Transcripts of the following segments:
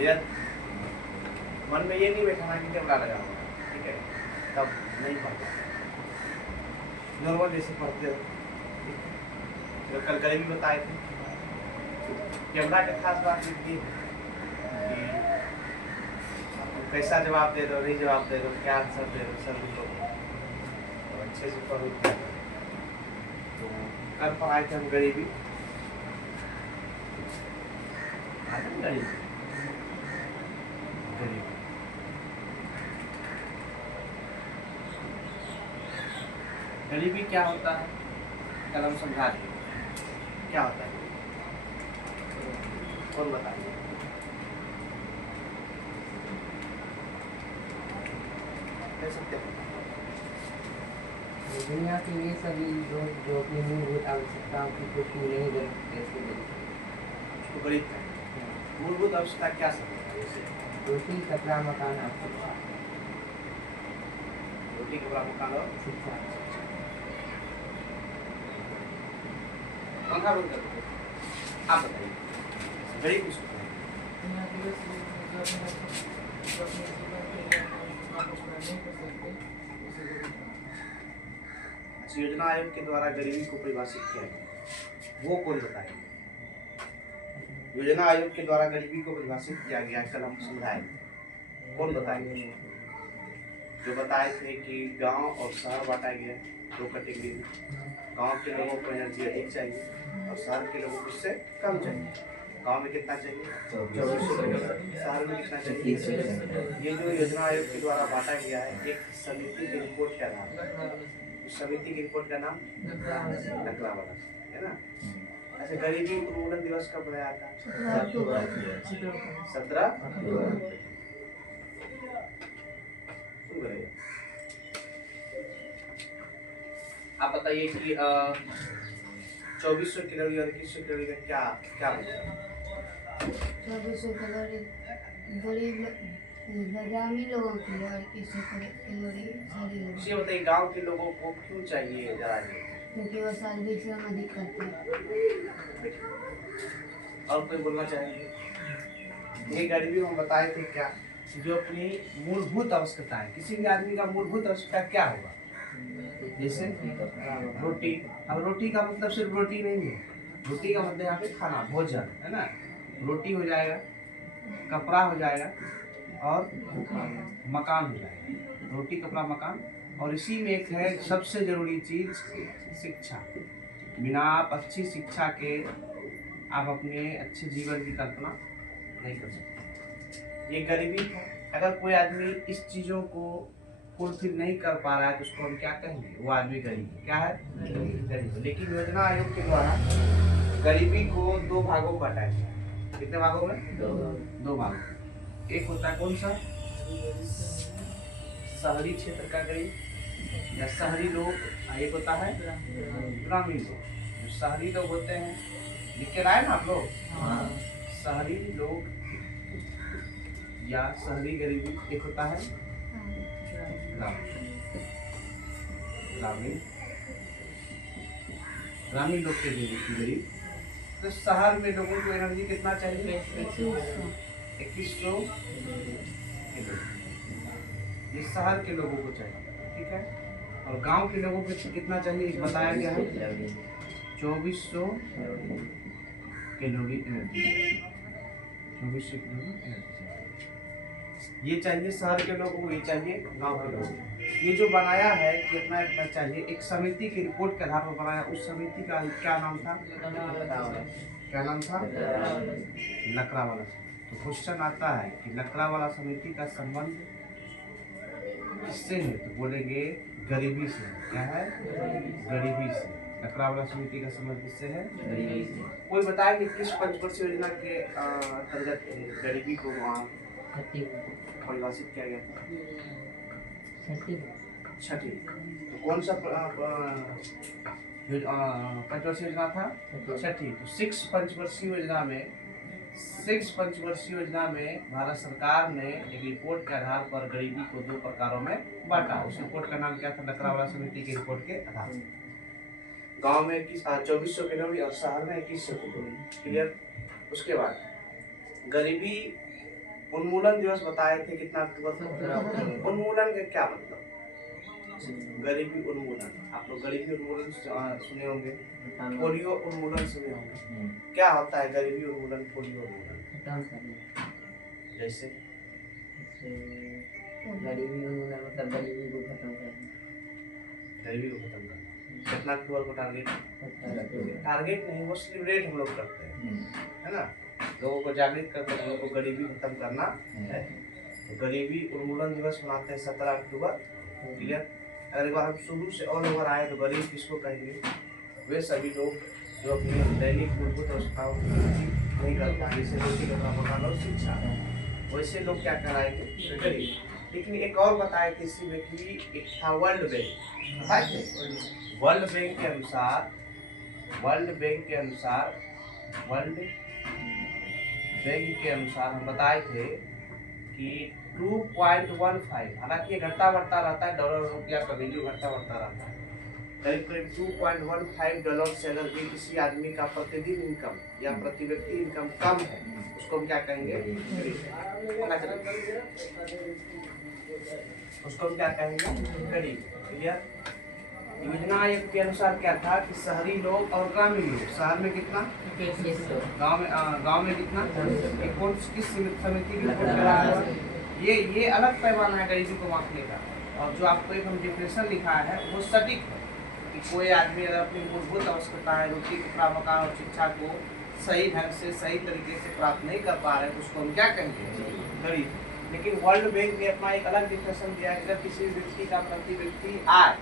ये मन में ये नहीं बैठाना कि कैमरा लगा हुआ है, ठीक है, तब नहीं पढ़ पाते, नॉर्मल जैसे पढ़ते हो। तो कल गरीबी बताए थे, कैमरा का खास बात ये थी कि कैसा जवाब दे दो, नहीं जवाब दे दो, क्या आंसर दे दो, सब लिखो तो अच्छे से पढ़ो। तो कल पढ़ाए थे हम गरीबी, गरीबी गरीबी क्या होता है, कल हम समझा देंगे क्या होता है। कौन बताइए? दुनिया के लिए सभी लोग जो अपनी मूलभूत आवश्यकताओं की पूर्ति नहीं कर सकते उसको गरीब कहते हैं। मूलभूत आवश्यकता क्या समझता है? रोटी, कपड़ा, मकान और शिक्षा। रोटी, कपड़ा, मकान और शिक्षा। पंखा बंद कर दो, आप बताइए गरीब किसको कहते हैं? योजना आयोग के द्वारा गरीबी को परिभाषित किया गया, वो कौन बताएंगे? योजना आयोग के द्वारा गरीबी को परिभाषित किया गया, कल हम समझाएंगे, कौन बताएंगे? जो बताए थे कि गांव और शहर बांटा गया दो कैटेगरी में, गांव के लोगों को एनर्जी अधिक चाहिए और शहर के लोगों को इससे कम चाहिए। गांव में कितना चाहिए? 2400। शहर में कितना चाहिए? ये जो योजना आयोग के द्वारा बांटा गया है एक समिति की रिपोर्ट के आधार पर, उस समिति की रिपोर्ट का नाम नकलावाला है ना। ऐसे गरीबी उन्मूलन दिवस कब मनाया था? 17 अक्टूबर। आप बताइए कि 2400 कैलोरी और 2100 कैलोरी का क्या क्या मतलब है? 2400 कैलोरी गरीब ग्रामीण लोगों के लिए और 2100 कैलोरी शहरी लोगों ये बताइए गांव के लोगों को क्यों चाहिए जरा ये? क्योंकि वो शारीरिक श्रम अधिक करते हैं। और कोई बोलना चाहेंगे? ये गरीबी हम बताए थे क्या, जो अपनी मूलभूत आवश्यकता है, किसी भी आदमी का मूलभूत आवश्यकता क्या होगा? जैसे रोटी। अब रोटी का मतलब सिर्फ रोटी नहीं है, रोटी का मतलब यहाँ पे खाना, भोजन है ना। रोटी हो जाएगा, कपड़ा हो जाएगा और मकान हो जाएगा। रोटी, कपड़ा, मकान, और इसी में एक है सबसे जरूरी चीज शिक्षा। बिना आप अच्छी शिक्षा के आप अपने अच्छे जीवन की कल्पना नहीं कर सकते। ये गरीबी है। अगर कोई आदमी इस चीज़ों को फुलफिल नहीं कर पा रहा है तो उसको हम क्या कहेंगे? वो आदमी गरीब है। क्या है? गरीब। लेकिन योजना आयोग के द्वारा गरीबी को दो भागों में बांटा गया। कितने भागों में? दो भागों। एक होता है कौन सा? शहरी क्षेत्र का गरीब या शहरी लोग। एक होता है ग्रामीण लोग। जो शहरी लोग होते हैं, लिख के लाए ना आप लोग? शहरी लोग या शहरी गरीबी एक होता है ग्रामीण लोग के गरीब। तो शहर में लोगों को एनर्जी कितना चाहिए? 2100 ये शहर के लोगों को चाहिए, ठीक है। और गांव के लोगों को कितना चाहिए बताया गया है? 2400 कैलोरी एनर्जी। 2400 कैलोरी एनर्जी ये चाहिए शहर के लोगों को, ये चाहिए गांव के लोगों को। ये जो बनाया है कि इतना इतना चाहिए, एक समिति की रिपोर्ट के आधार पर बनाया। उस समिति का क्या नाम था? क्या नाम था? लकड़ावाला। तो क्वेश्चन आता है कि लकड़ावाला समिति का संबंध किससे है? तो बोलेंगे गरीबी से। क्या है? गरीबी से। लकड़ावाला समिति का संबंध किससे है? गरीबी से। कोई बताएंगे किस पंचवर्षीय योजना के अंतर्गत गरीबी को वहाँ परिभाषित किया गया था? छठी। तो कौन सा पंचवर्षीय योजना था? छठी। तो 6 पंचवर्षीय योजना में भारत सरकार ने एक रिपोर्ट के आधार पर गरीबी को 2 प्रकारों में बांटा। उस रिपोर्ट का नाम क्या था? लकड़ावाला समिति की रिपोर्ट के आधार पर। गांव में 2400 कैलोरी और शहर में 2100 कैलोरी। क्लियर? उसके बाद गरीबी उन्मूलन दिवस बताए थे कितना अक्टूबर को? उन्मूलन का क्या मतलब? गरीबी उन्मूलन, आप लोग गरीबी उन्मूलन सुने होंगे, पोलियो उन्मूलन सुने होंगे। क्या होता है गरीबी उन्मूलन, पोलियो उन्मूलन? जैसे गरीबी उन्मूलन मतलब गरीबी को खत्म करना। गरीबी को खत्म करना। कितना अक्टूबर को टारगेट? टारगेट नहीं, वो सेलिब्रेट हम लोग करते हैं, है ना, लोगों को जागृत करते हैं, लोगों को गरीबी खत्म करना है। तो गरीबी उन्मूलन दिवस मनाते हैं 17 अक्टूबर। क्लियर? अगर एक बार हम शुरू से ऑल ओवर आए तो गरीब किसको कहेंगे? वे सभी लोग जो अपनी दैनिक मूलभूत आवश्यकताओं की पूर्ति नहीं कर पाए, जैसे रोटी कपड़ा मकान और शिक्षा, वैसे लोग क्या कराएंगे? गरीब। लेकिन एक और बताया किसी में कि एक था वर्ल्ड बैंक। वर्ल्ड बैंक के अनुसार हम बताए थे कि 2.15, हालांकि ये घटता बढ़ता रहता है, डॉलर रुपया का वैल्यू घटता बढ़ता रहता है, करीब करीब 2.15 डॉलर से अगर भी किसी आदमी का प्रतिदिन इनकम या प्रति व्यक्ति इनकम कम है, उसको हम क्या कहेंगे? उसको हम क्या कहेंगे? गरीब। क्लियर? योजना आयोग के अनुसार क्या था कि शहरी लोग और ग्रामीण लोग, शहर में कितना, गांव में कितना, किस समिति की रिपोर्ट करा है? ये अलग पैमाना है गरीबी को मापने का। और जो आपको एक हम डिफिनेशन लिखा है वो सटीक है कि कोई आदमी अगर अपनी मूलभूत आवश्यकताएं, रोटी कपड़ा मकान और शिक्षा को सही ढंग से सही तरीके से प्राप्त नहीं कर पा रहे हैं तो उसको हम क्या कहेंगे? गरीब। लेकिन वर्ल्ड बैंक ने अपना एक अलग डिफिनेशन दिया है कि अगर किसी व्यक्ति का प्रति व्यक्ति आय,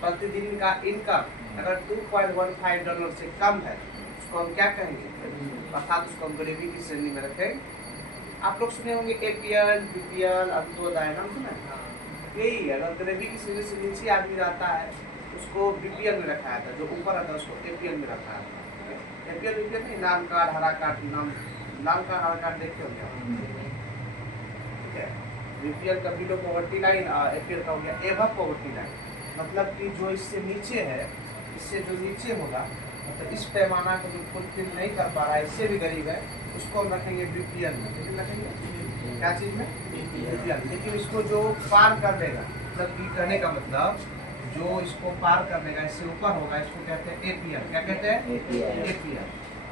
प्रतिदिन का इनकम अगर 2.15 डॉलर से कम है उसको हम क्या कहेंगे? अर्थात उसको हम गरीबी की श्रेणी में रखें। आप लोग सुने होंगे एपीएल, बीपीएल, अंत्योदय, नाम सुना है? यही अगर गरीबी की श्रेणी से नीचे आदमी रहता है उसको बीपीएल में रखा था, जो ऊपर आता है उसको एपीएल में रखा है। एपीएल बीपीएल नहीं, नाम कार्ड, हरा कार्ड, नाम कार्ड, हरा कार्ड देखे होंगे, ठीक है। बीपीएल का बिलो पॉवर्टी लाइन और एपीएल का हो गया एबव पॉवर्टी लाइन, मतलब कि जो इससे नीचे है, इससे जो नीचे होगा, मतलब इस पैमाना को जो फुलफिल नहीं कर पा रहा है, इससे भी गरीब है, उसको हम रखेंगे बीपीएल में। लेकिन रखेंगे क्या चीज़ में? बीपीएल। लेकिन इसको जो पार कर लेगा, मतलब कि कहने का मतलब जो इसको पार कर लेगा, इससे ऊपर होगा, इसको कहते हैं एपीएल। क्या कहते हैं? एपीएल।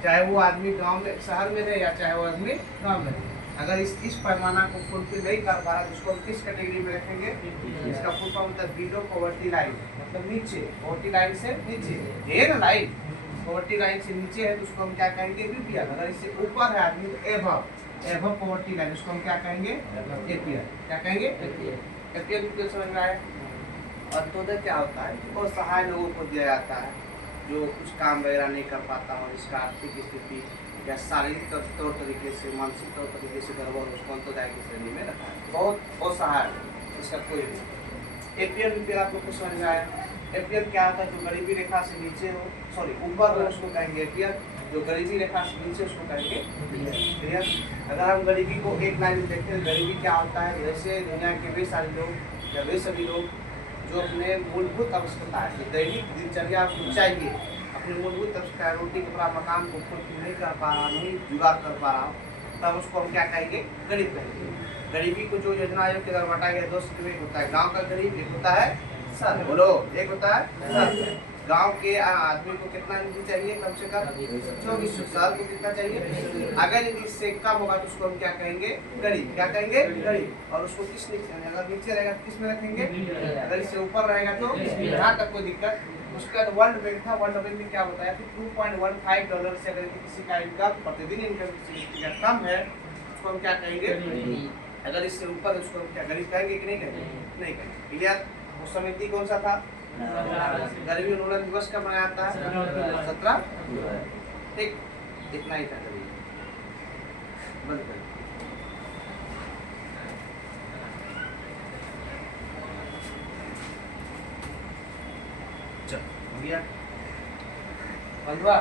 चाहे वो आदमी गाँव में, शहर में रहे या चाहे वो आदमी गाँव में रहे, अगर इस पैमाना को फुलफिल नहीं कर पा रहा तो उसको हम किस कैटेगरी में रखेंगे? इसका फुल फॉर्म मतलब बिलो पॉवर्टी लाइन, मतलब नीचे, पॉवर्टी लाइन से नीचे है ना, लाइन पॉवर्टी लाइन से नीचे है तो उसको हम क्या कहेंगे? बीपीएल। अगर इससे ऊपर है आदमी तो एबव पॉवर्टी लाइन, उसको हम क्या कहेंगे? एपीएल। क्या कहेंगे? एपीएल। बीपीएल समझ में आया? अंत्योदय क्या होता है? बहुत सहाय लोगों को दिया जाता है जो कुछ काम वगैरह नहीं कर पाता और इसका आर्थिक स्थिति या शारीरिक तौर तरीके से, मानसिक तौर तरीके से गड़बड़, उसको अंत्योदय की श्रेणी में रखा है। बहुत असहाय है, इसका कोई नहीं। एपीएल बीपीएल आप लोग को समझ में आया? एपीएल क्या होता है? जो गरीबी रेखा से नीचे हो, सॉरी ऊपर हो, उसको कहेंगे एपीएल। जो गरीबी रेखा से नीचे उसको कहेंगे बीपीएल। अगर हम गरीबी को एक लाइन में देखते हैं, गरीबी क्या होता है? जैसे दुनिया के वे सारे लोग या वे सभी लोग जो अपने मूलभूत आवश्यकताएं, जो दैनिक दिनचर्या को चाहिए, अपने मूलभूत आवश्यकताएं, रोटी कपड़ा मकान को पूर्ति नहीं कर पा रहा, नहीं जुगाड़ कर पा रहा, तब उसको हम क्या कहेंगे? गरीब कहेंगे। गरीबी को जो योजना आयोग के द्वारा बांटा गया 2 श्रेणी में होता है। गांव का गरीब एक होता है सर, बोलो, एक होता है सर। गांव के आदमी को कितना निधि चाहिए? कम से कम 2400। शहर को कितना चाहिए? अगर इससे कम होगा तो उसको हम क्या कहेंगे? गरीब। क्या कहेंगे? गरीब। और उसको किस अगर नीचे रहेगा तो किस में रखेंगे? अगर इससे ऊपर रहेगा तो यहाँ तक कोई दिक्कत। उसके बाद वर्ल्ड बैंक था। वर्ल्ड बैंक में क्या बताया कि 2.15 डॉलर से अगर किसी का इनकम, प्रतिदिन इनकम किसी का कम है, उसको हम क्या कहेंगे? अगर इससे ऊपर उसको हम क्या गरीब कहेंगे कि नहीं कहेंगे? नहीं कहेंगे। क्लियर? वो समिति कौन सा था? गरीबी उन्मूलन दिवस कब मनाया जाता है? 17। ठीक, इतना ही था। गरीबी बंद कर। चल, हो गया 15।